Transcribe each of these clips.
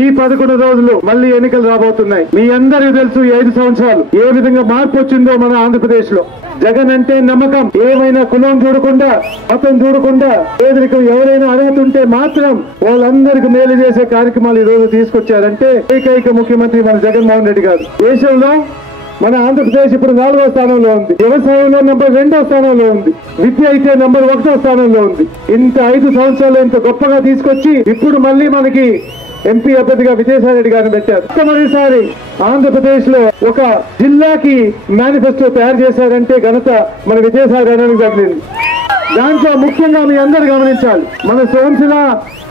ఈ 11 రోజులు మళ్ళీ ఎన్నికలు రాబోతున్నాయి. మీ అందరికీ తెలుసు ఈ 5 సంవత్సరాలు ఏ విధంగా మార్పు వచ్చిందో మన ఆంధ్రప్రదేశ్ లో. జగన్ అంటే నమ్మకం. ఏమైనా కులం చూడకుండా, మతం చూడకుండా, పేదరికం ఎవరైనా అర్హత ఉంటే మాత్రం వాళ్ళందరికీ మేలు చేసే కార్యక్రమాలు ఈ రోజు తీసుకొచ్చారంటే ఏకైక ముఖ్యమంత్రి మన జగన్మోహన్ రెడ్డి గారు. దేశంలో మన ఆంధ్రప్రదేశ్ ఇప్పుడు 4వ స్థానంలో ఉంది. వ్యవసాయంలో నెంబర్ 2వ స్థానంలో ఉంది. విద్య అయితే నెంబర్ 1వ స్థానంలో ఉంది. ఇంత 5 సంవత్సరాలు ఇంత గొప్పగా తీసుకొచ్చి ఇప్పుడు మళ్ళీ మనకి ఎంపీ అభ్యర్థిగా విజయసాయి రెడ్డి గారిని పెట్టారు. మొదటిసారి ఆంధ్రప్రదేశ్ లో ఒక జిల్లాకి మేనిఫెస్టో తయారు చేశారంటే ఘనత మన విజయసాయి రెడ్డికి దక్కింది. దాంట్లో ముఖ్యంగా మీ అందరు గమనించాలి, మన సోమశిల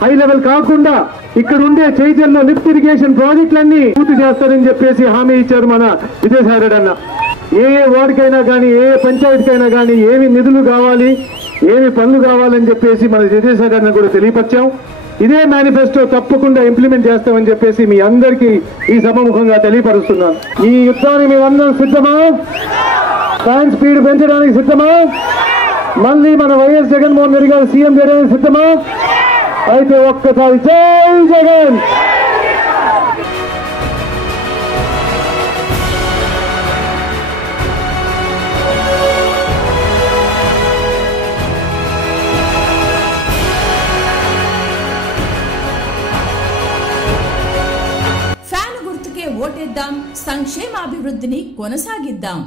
హై లెవెల్ కాకుండా ఇక్కడ ఉండే చైతన్య లిఫ్ట్ ఇరిగేషన్ ప్రాజెక్టులన్నీ పూర్తి చేస్తారని చెప్పేసి హామీ ఇచ్చారు మన విజయసాయి రెడ్డి అన్న. ఏ వార్డుకైనా కానీ, ఏ పంచాయతీకైనా కానీ ఏమి నిధులు కావాలి, ఏమి పనులు కావాలని చెప్పేసి మన విజయసాయి రెడ్డి కూడా తెలియపరిచాం. ఇదే మేనిఫెస్టో తప్పకుండా ఇంప్లిమెంట్ చేస్తామని చెప్పేసి మీ అందరికీ ఈ సభముఖంగా తెలియపరుస్తున్నాను. ఈ యుద్ధానికి మీరందరూ సిద్ధమా? ఫ్యాన్ స్పీడ్ పెంచడానికి సిద్ధమా? మళ్ళీ మన వైఎస్ జగన్మోహన్ రెడ్డి గారు సీఎం చేయడానికి సిద్ధమా? అయితే ఒక్కసారి జై జగన్. ఫ్యాన్ గుర్తుకే ఓటేద్దాం, సంక్షేమాభివృద్ధిని కొనసాగిద్దాం.